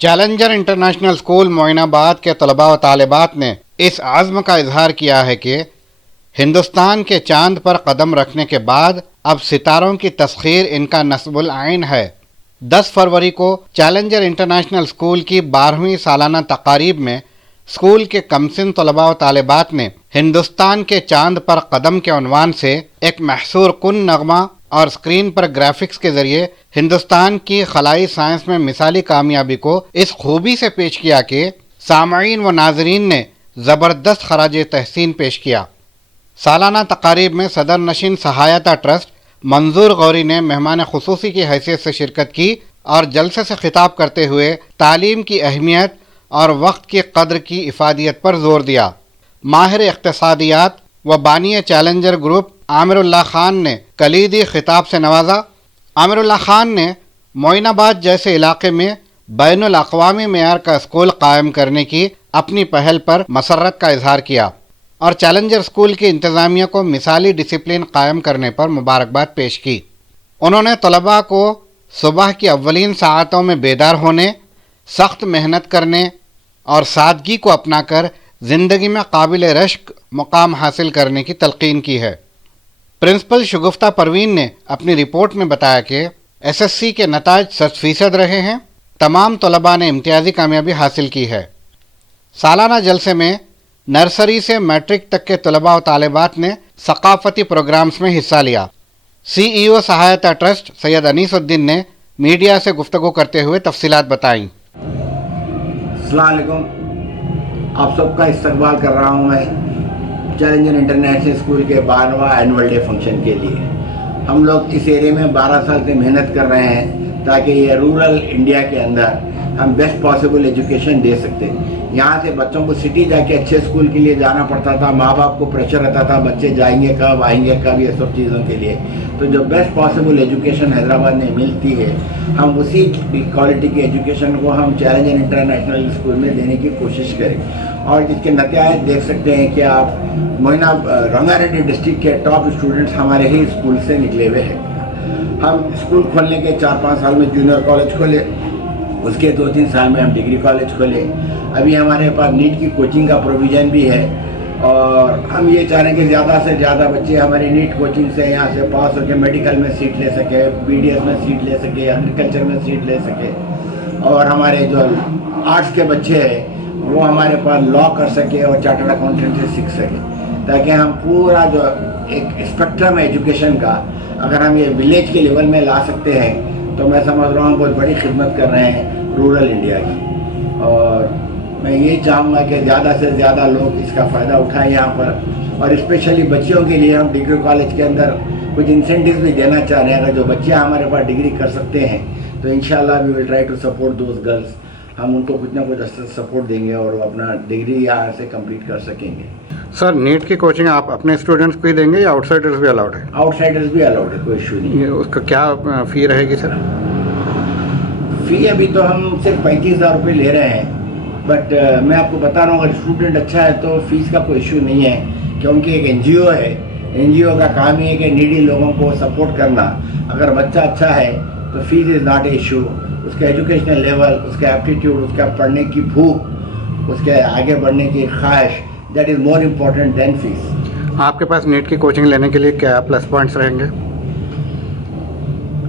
Challenger international school Moinabad के तलबा व तालिबात ने इस आज़्म का इजहार किया है कि हिंदुस्तान के चांद पर कदम रखने के बाद अब सितारों की तस्खीर इनका नस्बुल आइन है। 10 फरवरी को चैलेंजर इंटरनेशनल स्कूल की 12वीं सालाना तकारीब में स्कूल के कमसिन तलबा व तालिबात ने हिंदुस्तान के चांद पर कदम के उन्वान से एक महसूर कुन नगमा और स्क्रीन पर ग्राफिक्स के जरिए हिंदुस्तान की खलाई साइंस में मिसाली कामयाबी को इस खूबी से पेश किया कि सामईन व नाजरीन ने ज़बरदस्त खराज तहसीन पेश किया। सालाना तकारीब में सदर नशीन सहायता ट्रस्ट मंजूर गौरी ने मेहमान खुसूसी की हैसियत से शिरकत की और जलसे से खिताब करते हुए तालीम की अहमियत और वक्त की कद्र की इफादियत पर जोर दिया। माहिर इक़्तिसादियात व बानी चैलेंजर ग्रुप आमिरुल्लाह खान ने कलीदी खिताब से नवाजा। आमिरुल्लाह खान ने मोइनाबाद जैसे इलाके में बैनुल अक़वामी मेयार का स्कूल कायम करने की अपनी पहल पर मसर्रत का इजहार किया और चैलेंजर स्कूल की इंतज़ामिया को मिसाली डिसिप्लिन कायम करने पर मुबारकबाद पेश की। उन्होंने तलबा को सुबह की अव्वलीन साअतों में बेदार होने, सख्त मेहनत करने और सादगी को अपनाकर ज़िंदगी में काबिल रश्क मुकाम हासिल करने की तलकीन की है। प्रिंसिपल शगुफ्ता परवीन ने अपनी रिपोर्ट में बताया कि एसएससी के नताज 100% रहे हैं। तमाम तलबा ने इम्तियाजी कामयाबी हासिल की है। सालाना जलसे में नर्सरी से मैट्रिक तक के तलबा व तालिबात ने सकाफती प्रोग्राम्स में हिस्सा लिया। CEO सहायता ट्रस्ट सैयद अनीसुद्दीन ने मीडिया से गुफ्तगू करते हुए तफसीलात बताईं। अस्सलाम वालेकुम, आप सबका इस्तकबाल कर रहा हूँ मैं चैलेंजर इंटरनेशनल स्कूल के 12वां एनुअल डे फंक्शन के लिए। हम लोग इस एरिया में 12 साल से मेहनत कर रहे हैं ताकि ये रूरल इंडिया के अंदर हम बेस्ट पॉसिबल एजुकेशन दे सकते। यहाँ से बच्चों को सिटी जाके अच्छे स्कूल के लिए जाना पड़ता था, माँ बाप को प्रेशर रहता था बच्चे जाएंगे कब आएंगे कब, ये सब चीज़ों के लिए। तो जो बेस्ट पॉसिबल एजुकेशन हैदराबाद में मिलती है, हम उसी क्वालिटी की एजुकेशन को हम चैलेंजर इंटरनेशनल स्कूल में देने की कोशिश करें। और इसके नतीजे देख सकते हैं कि आप मोइना रंगारेड्डी डिस्ट्रिक्ट के टॉप स्टूडेंट्स हमारे ही स्कूल से निकले हुए हैं। हम स्कूल खोलने के 4-5 साल में जूनियर कॉलेज खोले, उसके 2-3 साल में हम डिग्री कॉलेज खोले। अभी हमारे पास नीट की कोचिंग का प्रोविज़न भी है और हम ये चाह रहे हैं कि ज़्यादा से ज़्यादा बच्चे हमारी नीट कोचिंग से यहाँ से पास होकर मेडिकल में सीट ले सके, BDS में सीट ले सके, एग्रीकल्चर में सीट ले सके। और हमारे जो आर्ट्स के बच्चे हैं वो हमारे पास लॉ कर सके और चार्टर्ड अकाउंटेंट से सीख सके, ताकि हम पूरा जो एक स्पेक्ट्रम है एजुकेशन का अगर हम ये विलेज के लेवल में ला सकते हैं तो मैं समझ रहा हूँ बहुत बड़ी खिदमत कर रहे हैं रूरल इंडिया की। और मैं ये चाहूँगा कि ज़्यादा से ज़्यादा लोग इसका फ़ायदा उठाएं यहाँ पर। और स्पेशली बच्चियों के लिए हम डिग्री कॉलेज के अंदर कुछ इंसेंटिव भी देना चाह रहे हैं। अगर जो बच्चे हमारे पास डिग्री कर सकते हैं तो इंशाल्लाह we will try to support those girls. हम उनको कुछ ना कुछ सपोर्ट देंगे और वो अपना डिग्री यहाँ से कंप्लीट कर सकेंगे। सर, नीट की कोचिंग आप अपने स्टूडेंट्स को ही देंगे या आउटसाइडर्स भी अलाउड है? आउटसाइडर्स भी अलाउड है, कोई इशू नहीं है। उसका क्या फ़ी रहेगी सर? फ़ी अभी तो हम सिर्फ 35,000 रुपये ले रहे हैं, बट मैं आपको बता रहा हूँ अगर स्टूडेंट अच्छा है तो फीस का कोई इशू नहीं है, क्योंकि एक NGO है। NGO का काम ही है कि नीडी लोगों को सपोर्ट करना। अगर बच्चा अच्छा है तो fees is not a issue. उसका एजुकेशनल लेवल, उसका एप्टीट्यूड, उसका पढ़ने की भूख, उसके आगे बढ़ने की ख्वाहिश, that is more important then fees. आपके पास नीट की कोचिंग लेने के लिए क्या प्लस पॉइंट्स रहेंगे?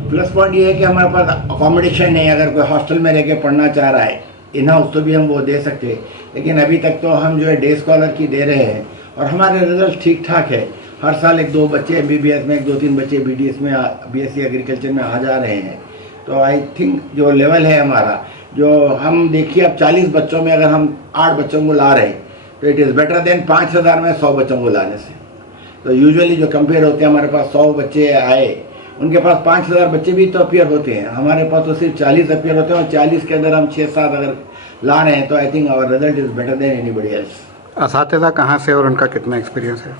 प्लस पॉइंट ये है कि हमारे पास अकोमोडेशन है। अगर कोई हॉस्टल में रह के पढ़ना चाह रहा है इन हाउस तो भी हम वो दे सकते हैं, लेकिन अभी तक तो हम जो है डे स्कॉलर की दे रहे हैं और हमारे रिजल्ट ठीक ठाक है। हर साल 1-2 बच्चे MBBS में, 2-3 बच्चे BDS में, BSc एग्रीकल्चर में आ जा रहे हैं। तो आई थिंक जो लेवल है हमारा, जो हम देखिए अब 40 बच्चों में अगर हम 8 बच्चों को ला रहे हैं तो इट इज़ बेटर देन 5,000 में 100 बच्चों को लाने से। तो यूजुअली जो कंपेयर होते हैं, हमारे पास 100 बच्चे आए, उनके पास 5,000 बच्चे भी तो अपीयर होते हैं, हमारे पास तो सिर्फ 40 अपीयर होते हैं और 40 के अंदर हम 6-7 अगर ला रहे हैं तो I think our result is better than anybody else. असातिज़ा कहाँ से और उनका कितना एक्सपीरियंस है?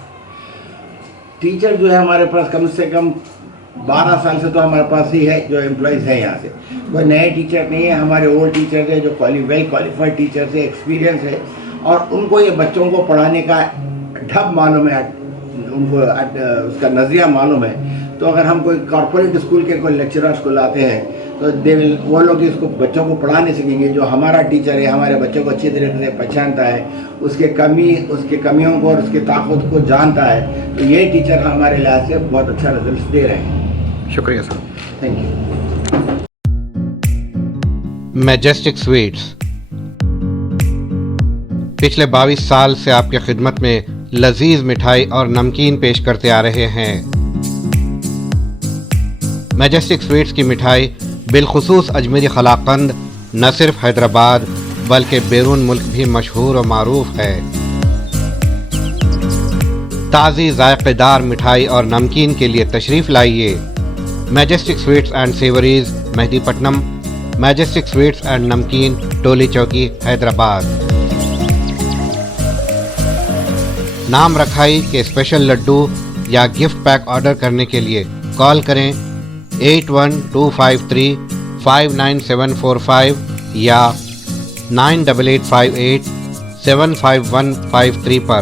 टीचर जो है हमारे पास कम से कम 12 साल से तो हमारे पास ही है जो एम्प्लॉयज़ है यहाँ से। कोई नए टीचर नहीं है, हमारे ओल्ड टीचर्स है जो वेल क्वालिफाइड टीचर्स है, एक्सपीरियंस है और उनको ये बच्चों को पढ़ाने का ढब मालूम है, उनको उसका नज़रिया मालूम है। तो अगर हम कोई कॉर्पोरेट स्कूल के कोई लेक्चरर्स को लाते हैं तो वो लोग इसको बच्चों को पढ़ा नहीं सकेंगे। जो हमारा टीचर है हमारे बच्चों को अच्छी तरीके से पहचानता है, उसके कमियों को और उसकी ताकत को जानता है, तो ये टीचर हमारे लिहाज से बहुत अच्छा रिजल्ट दे रहे हैं। शुक्रिया sir. Thank you. Majestic sweets पिछले 22 साल से आपकी खिदमत में लजीज मिठाई और नमकीन पेश करते आ रहे हैं। मैजेस्टिक स्वीट्स की मिठाई बिलखुसूस अजमेरी कलाकंद न सिर्फ हैदराबाद बल्कि बैरून मुल्क भी मशहूर और मारूफ है। ताज़ी जायकेदार मिठाई और नमकीन के लिए तशरीफ़ लाइए। Majestic sweets and savouries Mehdipatnam, majestic sweets and नमकीन टोली चौकी हैदराबाद। नाम रखाई के स्पेशल लड्डू या गिफ्ट पैक ऑर्डर करने के लिए कॉल करें 8125359745 या 9858 75153 पर।